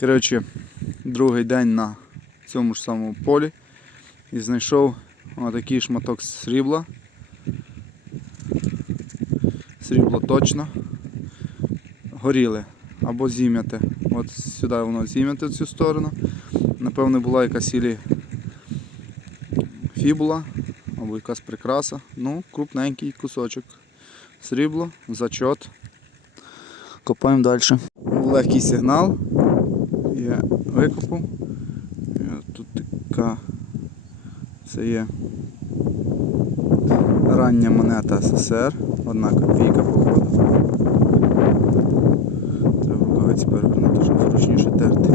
Коротше, другий день на цьому ж самому полі і знайшов отакий шматок срібла. Срібло точно. Горіли або зім'яте. От сюди воно зім'яте в цю сторону. Напевно, була якась ілі фібула або якась прикраса. Ну, крупненький кусочок. Срібло, зачот. Копаємо далі. Легкий сигнал. Я викопав. Тут така. Це є рання монета СССР. Одна копійка, походу. Треба рукавиці перевернути, щоб зручніше терти.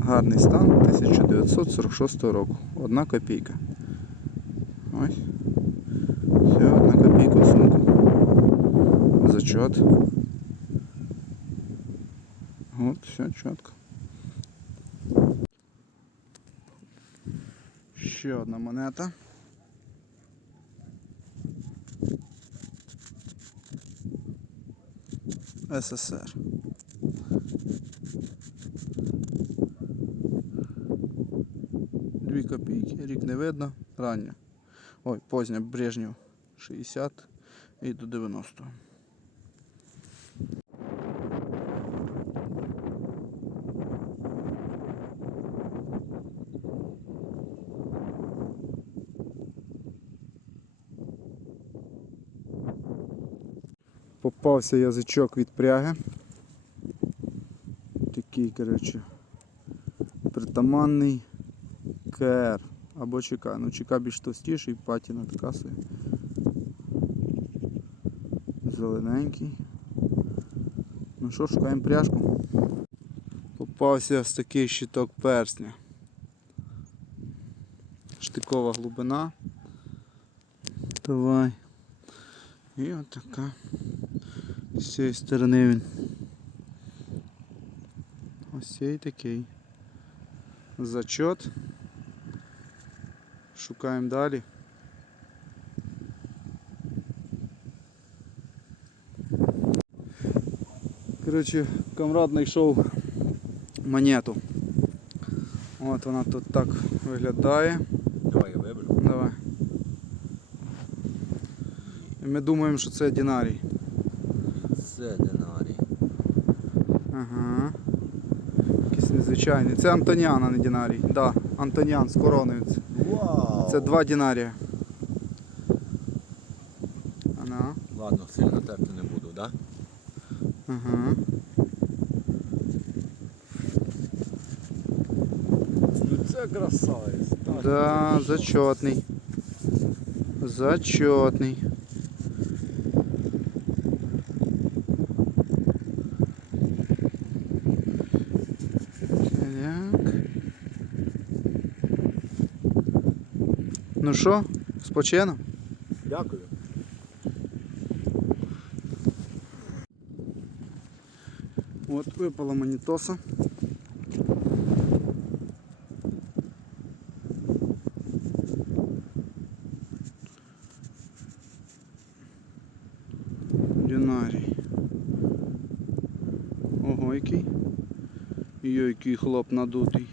Гарний стан 1946 року. Одна копійка. Ось. Все, одна копійка в сумку. Зачет. Вот, все чітко. Ще одна монета. СССР. Дві копійки, рік не видно, рання. Ой, позня Брежнєв 60 і до 90. Попався язичок від пряги. Такий, коротше, притаманний КР або ЧК. Ну ЧК більш товстіший, патіна така собі. Зелененький. Ну що, шукаємо пряжку. Попався ось такий щиток персня. Штикова глибина. Давай. І от така. З цієї сторони він. Ось цей такий. Зачот. Шукаємо далі. Коротше, камрад знайшов монету. От вона тут так виглядає. Давай я виберу. Давай. І ми думаємо, що це динарій. Це динарій. Ага. Якийсь незвичайний. Це Антоніан, а не динарій. Да, Антоніан з короною. Це- Вау! Це два динарія. Ана. Ладно, сильно терти не буду, да? Ага. Ну це красавець. так. Да, що? зачетний. Зачетний. Так. Ну що, з? Дякую. От випала монітоса. Динарій. Ого, який. Йой, який хлоп надутий.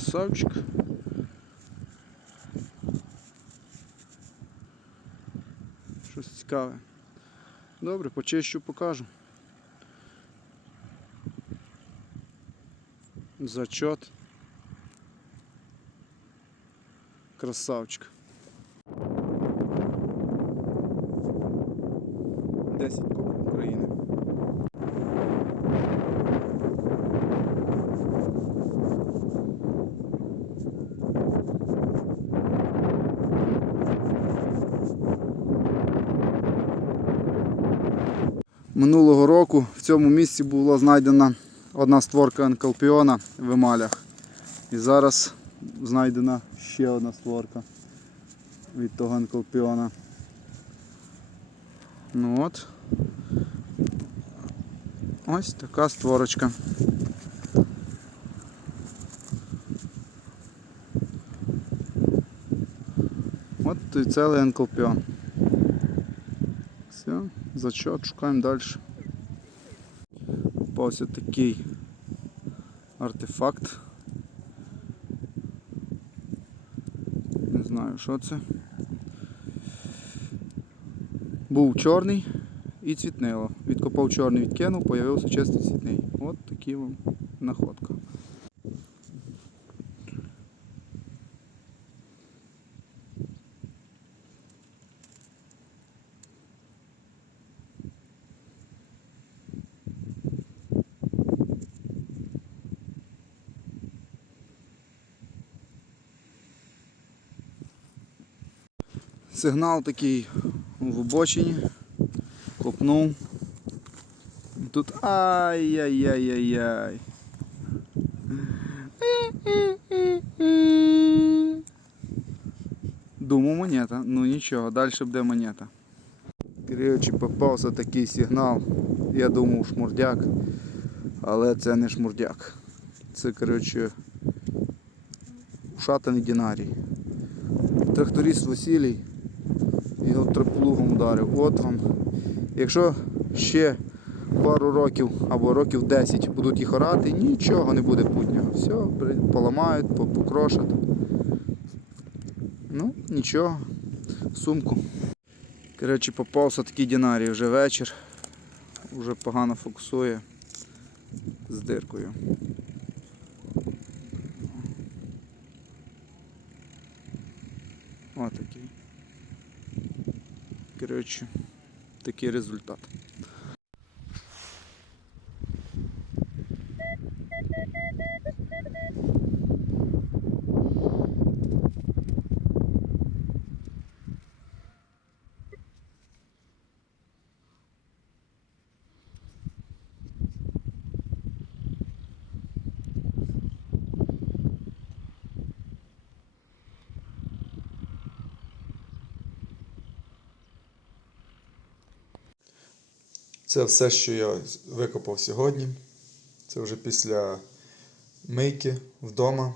Красавчик. Щось цікаве. Добре, почищу, покажу. Зачет. Красавчик. 10 Минулого року в цьому місці була знайдена одна створка енкалпіона в емалях. І зараз знайдена ще одна створка від того енкалпіона. Ну от. Ось така створочка. От і цілий енколпіон. Все, зачет, шукаємо далі. Попався такий артефакт. Не знаю, що це. Був чорний і цвітнило. Відкопав чорний, відкинув, появився чистий цвітний. От такі вам находка. Сигнал такий в обочині. Копнув. І Тут ай-яй-яй-яй-яй. Думаю, монета. Ну нічого, далі буде монета. Коротше, попався такий сигнал. Я думав шмурдяк, але це не шмурдяк. Це, коротше, ушатаний динарій. Тракторист Василій його триплугом ударив. От вам. Якщо ще пару років або років 10 будуть їх орати, нічого не буде путнього. Все, поламають, покрошать. Ну, нічого. Сумку. Коротше, попався такий динарій вже вечір. Вже погано фокусує з диркою. Отакий. Коротше, такий результат. Це все, що я викопав сьогодні. Це вже після мийки вдома.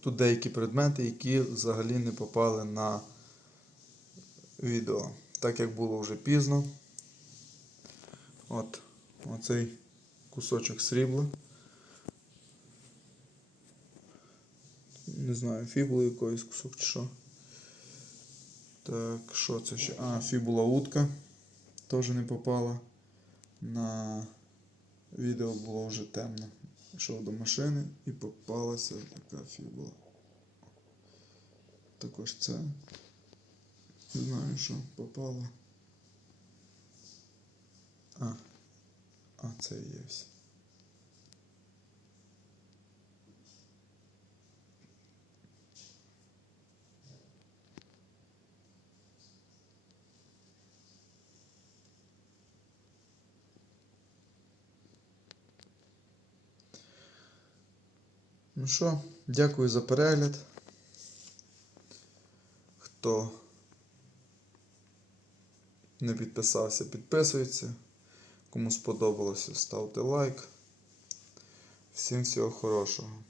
Тут деякі предмети, які взагалі не попали на відео. Так як було вже пізно. От оцей кусочок срібла. Не знаю, фібула якоїсь кусок чи що. Так, що це ще? А, фібула утка теж не попала. На відео було вже темно. Йшов до машини і попалася така фібула. Також це. Не знаю, що попало. А, а це є все. Ну що, дякую за перегляд. Хто не підписався, підписується. Кому сподобалося, ставте лайк. Всім всього хорошого.